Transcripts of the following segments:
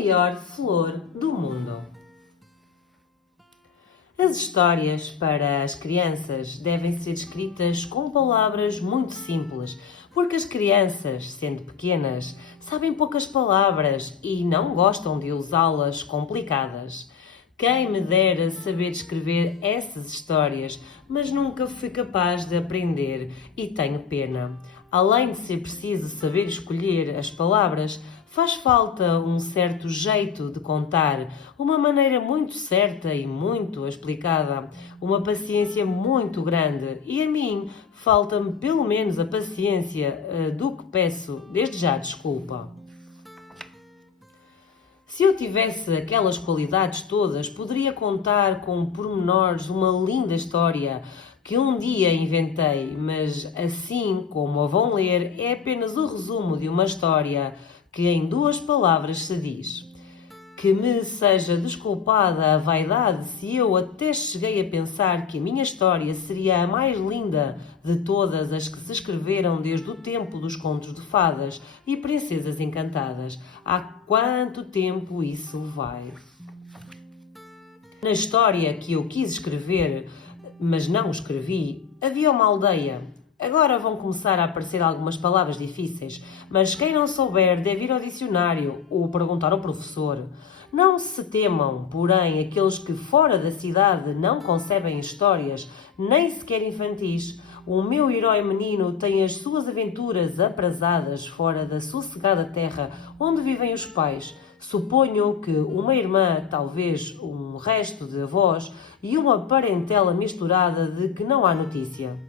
maior flor do mundo. As histórias para as crianças devem ser escritas com palavras muito simples, porque as crianças, sendo pequenas, sabem poucas palavras e não gostam de usá-las complicadas. Quem me dera saber escrever essas histórias, mas nunca fui capaz de aprender e tenho pena. Além de ser preciso saber escolher as palavras, faz falta um certo jeito de contar, uma maneira muito certa e muito explicada, uma paciência muito grande e a mim falta-me pelo menos a paciência, do que peço desde já desculpa. Se eu tivesse aquelas qualidades todas, poderia contar com pormenores uma linda história que um dia inventei, mas assim como a vão ler, é apenas o resumo de uma história que em 2 palavras se diz. Que me seja desculpada a vaidade se eu até cheguei a pensar que a minha história seria a mais linda de todas as que se escreveram desde o tempo dos contos de fadas e princesas encantadas. Há quanto tempo isso vai? Na história que eu quis escrever, mas não escrevi, havia uma aldeia. Agora vão começar a aparecer algumas palavras difíceis, mas quem não souber deve ir ao dicionário ou perguntar ao professor. Não se temam, porém, aqueles que fora da cidade não concebem histórias, nem sequer infantis. O meu herói menino tem as suas aventuras aprazadas fora da sossegada terra onde vivem os pais. Suponho que uma irmã, talvez um resto de avós e uma parentela misturada de que não há notícia.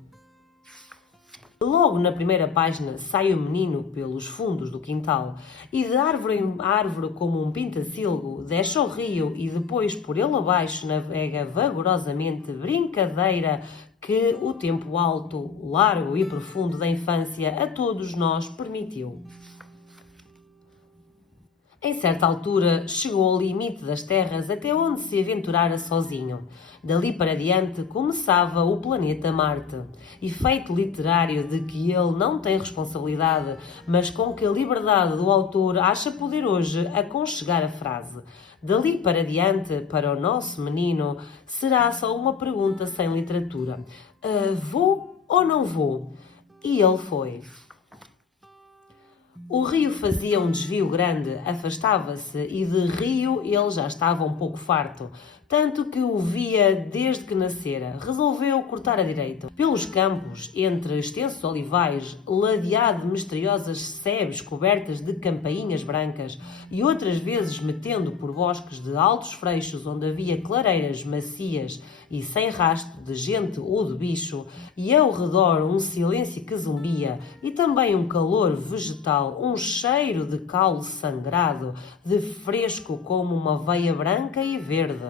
Logo na primeira página sai o menino pelos fundos do quintal e de árvore em árvore como um pintacilgo desce ao rio e depois por ele abaixo navega vagarosamente, brincadeira que o tempo alto, largo e profundo da infância a todos nós permitiu. Em certa altura, chegou ao limite das terras até onde se aventurara sozinho. Dali para diante começava o planeta Marte, efeito literário de que ele não tem responsabilidade, mas com que a liberdade do autor acha poder hoje aconchegar a frase. Dali para diante, para o nosso menino, será só uma pergunta sem literatura. Vou ou não vou? E ele foi. O rio fazia um desvio grande, afastava-se e de rio ele já estava um pouco farto, tanto que o via desde que nascera. Resolveu cortar à direita. Pelos campos, entre extensos olivais, ladeado de misteriosas sebes cobertas de campainhas brancas e outras vezes metendo por bosques de altos freixos onde havia clareiras macias e sem rastro de gente ou de bicho, e ao redor um silêncio que zumbia e também um calor vegetal, um cheiro de caule sangrado, de fresco como uma veia branca e verde.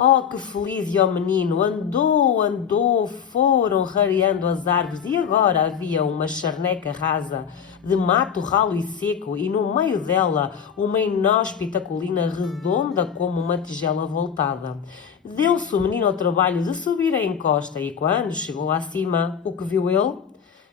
Oh, que feliz e o menino! Andou, foram rareando as árvores e agora havia uma charneca rasa, de mato ralo e seco, e no meio dela uma inóspita colina redonda como uma tigela voltada. Deu-se o menino ao trabalho de subir a encosta e quando chegou lá acima, o que viu ele?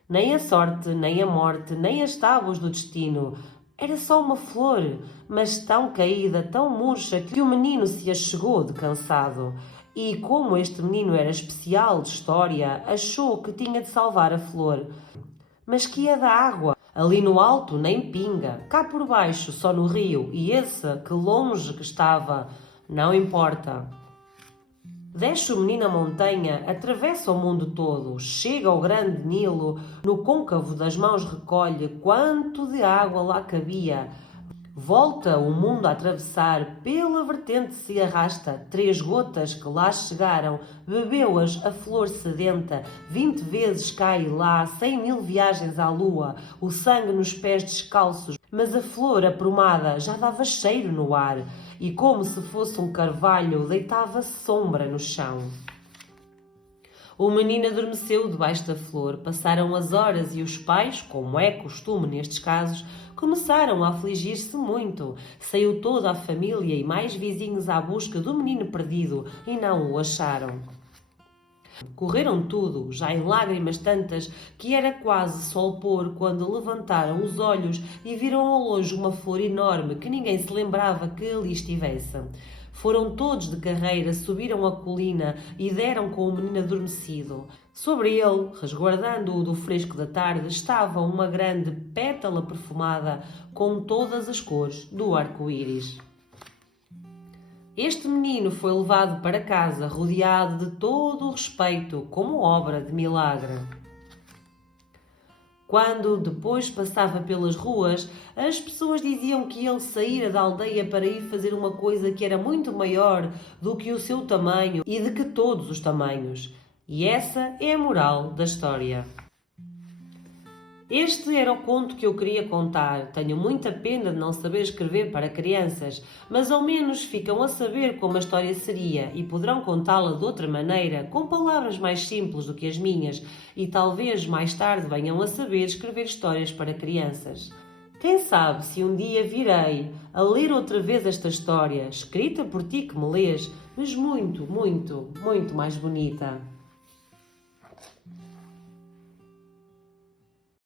Nem a sorte, nem a morte, nem as tábuas do destino. Era só uma flor, mas tão caída, tão murcha, que o menino se achegou de cansado. E como este menino era especial de história, achou que tinha de salvar a flor. Mas que é da água? Ali no alto nem pinga, cá por baixo só no rio, e esse, que longe que estava, não importa. Desce o menino a montanha, atravessa o mundo todo, chega ao grande Nilo, no côncavo das mãos recolhe quanto de água lá cabia. Volta o mundo a atravessar, pela vertente se arrasta, 3 gotas que lá chegaram, bebeu-as a flor sedenta, 20 vezes cai lá, 100.000 viagens à lua, o sangue nos pés descalços, mas a flor aprumada já dava cheiro no ar, e como se fosse um carvalho, deitava sombra no chão. O menino adormeceu debaixo da flor, passaram as horas e os pais, como é costume nestes casos, começaram a afligir-se muito. Saiu toda a família e mais vizinhos à busca do menino perdido e não o acharam. Correram tudo, já em lágrimas tantas, que era quase sol pôr quando levantaram os olhos e viram ao longe uma flor enorme que ninguém se lembrava que ali estivesse. Foram todos de carreira, subiram a colina e deram com o menino adormecido. Sobre ele, resguardando-o do fresco da tarde, estava uma grande pétala perfumada com todas as cores do arco-íris. Este menino foi levado para casa rodeado de todo o respeito, como obra de milagre. Quando depois passava pelas ruas, as pessoas diziam que ele saíra da aldeia para ir fazer uma coisa que era muito maior do que o seu tamanho e de que todos os tamanhos. E essa é a moral da história. Este era o conto que eu queria contar. Tenho muita pena de não saber escrever para crianças, mas ao menos ficam a saber como a história seria e poderão contá-la de outra maneira, com palavras mais simples do que as minhas, e talvez mais tarde venham a saber escrever histórias para crianças. Quem sabe se um dia virei a ler outra vez esta história, escrita por ti que me lês, mas muito, muito, muito mais bonita.